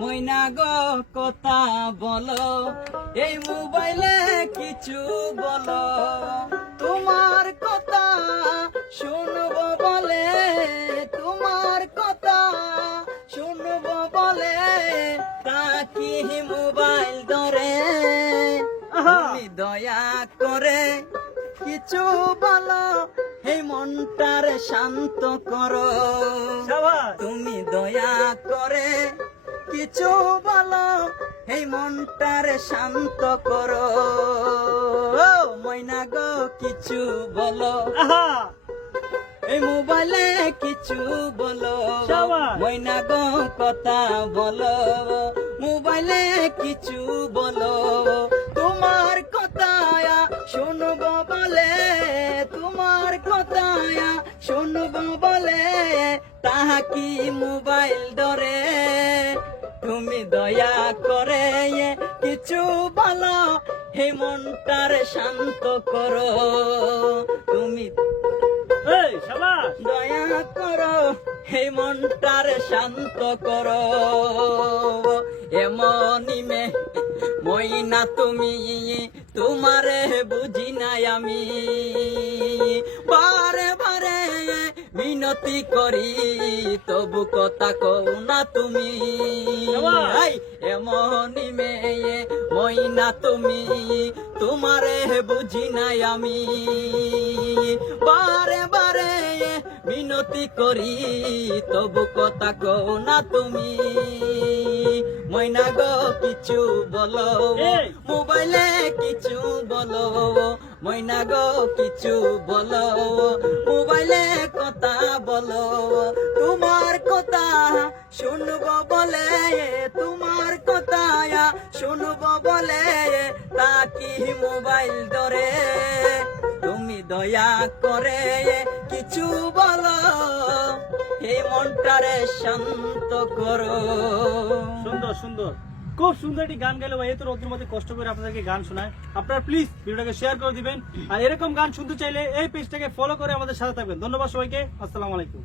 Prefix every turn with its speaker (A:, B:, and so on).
A: মইনা গো কথা বলো। এই মোবাইলে কিছু বলো। তোমার কথা শুনব বলে তোমার কথা শুনব বলে তাকি মোবাইল ধরে। তুমি দয়া করে কিছু বলো এই মনটার শান্ত করো। তুমি দয়া করে কিছু বলো? এই মনটার শান্ত করো। ময়না গো কিছু বলো? এই মোবাইলে কিছু বলো। ময়না গো কথা বলো। মোবাইলে কিছু বলো? তোমার কথা শুনব বলে তোমার কথা শুনব বলে তাহা কি মোবাইল ধরে? তুমি দয়া করে কিছু বলো হে মনটার শান্ত করো। তুমি দয়া করো হে মনটার শান্ত করো। এমনই মে মইনা তুমি তোমারে বুঝি নাই আমি। বারে বারে মিনতি করি তবু কথা কও না তুমি। আই এমনই মেয়ে মইনা তুমি। তোমারে বুঝি নাই আমি। বারে বারে মিনতি করি তবু কথা কও না তুমি। মইনা গো কিছু বলো। মোবাইলে কিছু বলো। মইনা গো কিছু বলো। মোবাইলে শুনব বলে তোমার কথা শুনব বলে তাকি মোবাইল ধরে। তুমি দয়া করে কিছু বলো এই মনটারে শান্ত করো।
B: সুন্দর সুন্দর। খুব সুন্দর একটি গান গেলে ভাই এত রোদ্রের মধ্যে কষ্ট করে আপনাদেরকে গান শোনায়। আপনারা প্লিজ ভিডিওটাকে শেয়ার করে দিবেন। আর এরকম গান শুনতে চাইলে এই পেজটাকে ফলো করে আমাদের সাথে থাকবেন। ধন্যবাদ সবাইকে। আসসালামু আলাইকুম।